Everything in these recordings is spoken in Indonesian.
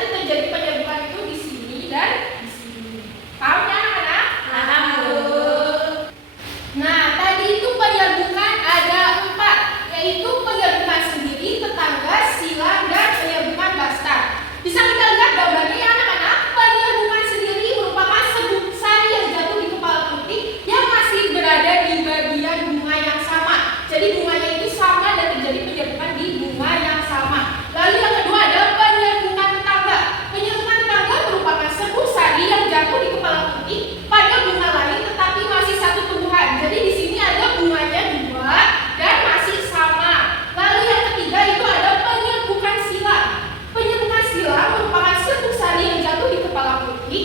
nanti terjadi penyerbukan itu di sini dan di sini. Paham ya anak-anak? Paham, Bu. Nah, tadi itu penyerbukan ada 4, yaitu penyerbukan sendiri, tetangga, silang, dan penyerbukan bastard. Bisa kita lihat gambarnya ya anak-anak. Penyerbukan sendiri merupakan serbuk sari yang jatuh di kepala putih yang masih berada di bagian bunga yang sama. Jadi bunganya itu sama dan terjadi penyerbukan di bunga yang sama. Lalu yang kedua ada penyerbukan tetangga. Penyerbukan tetangga merupakan serbuk sari yang jatuh di kepala putih pada bunga lain tetapi masih satu tumbuhan. Jadi di sini ada bunganya 2 dan masih sama. Lalu yang ketiga itu ada penyerbukan silang. Penyerbukan silang merupakan serbuk sari yang jatuh di kepala putih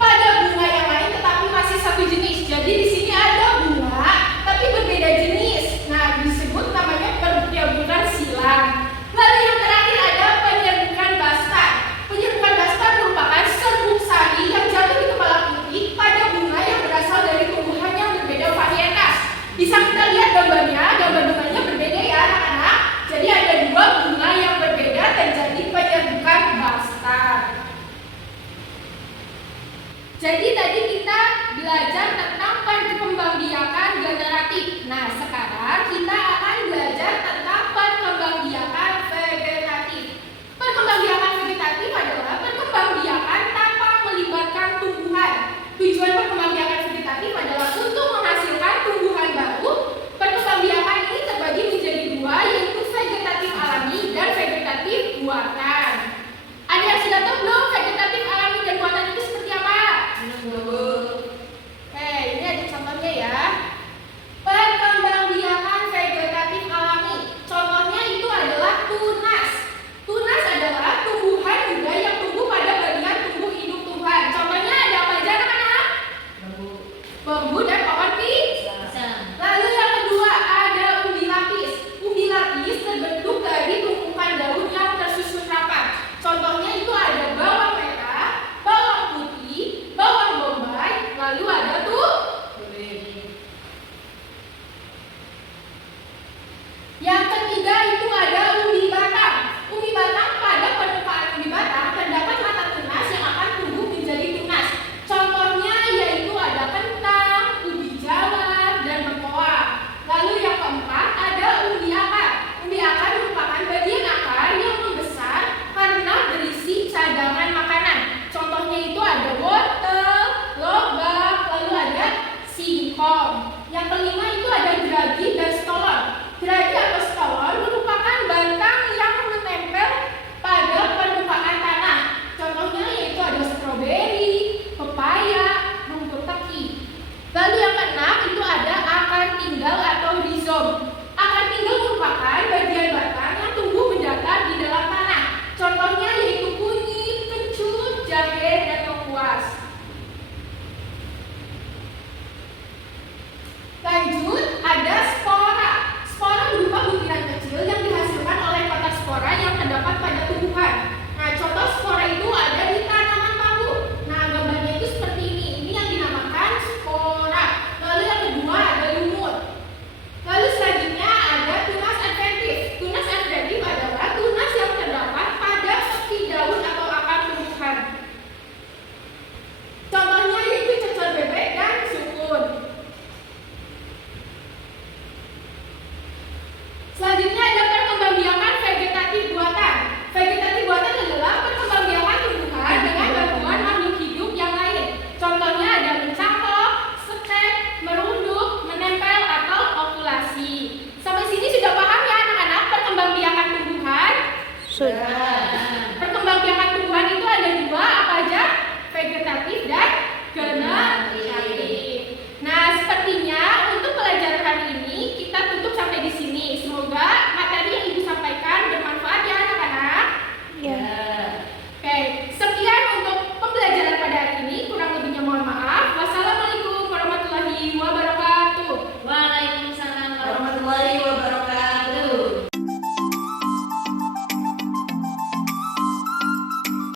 pada bunga yang lain tetapi masih satu jenis. Jadi di sini ada bunga tapi berbeda jenis. Nah, disebut namanya penyerbukan silang. Lalu yang terakhir ada penyerbukan bastard. Penyerbukan bastard merupakan serbuk sari yang jatuh di kepala putih pada bunga yang berasal dari tumbuhan yang berbeda varietas. Bisa kita lihat gambarnya, gambar bunganya berbeda ya anak-anak. Jadi ada 2 bunga yang berbeda terjadi penyerbukan bastard. Jadi tadi kita belajar tentang perkembangbiakan generatif. Nah, sekarang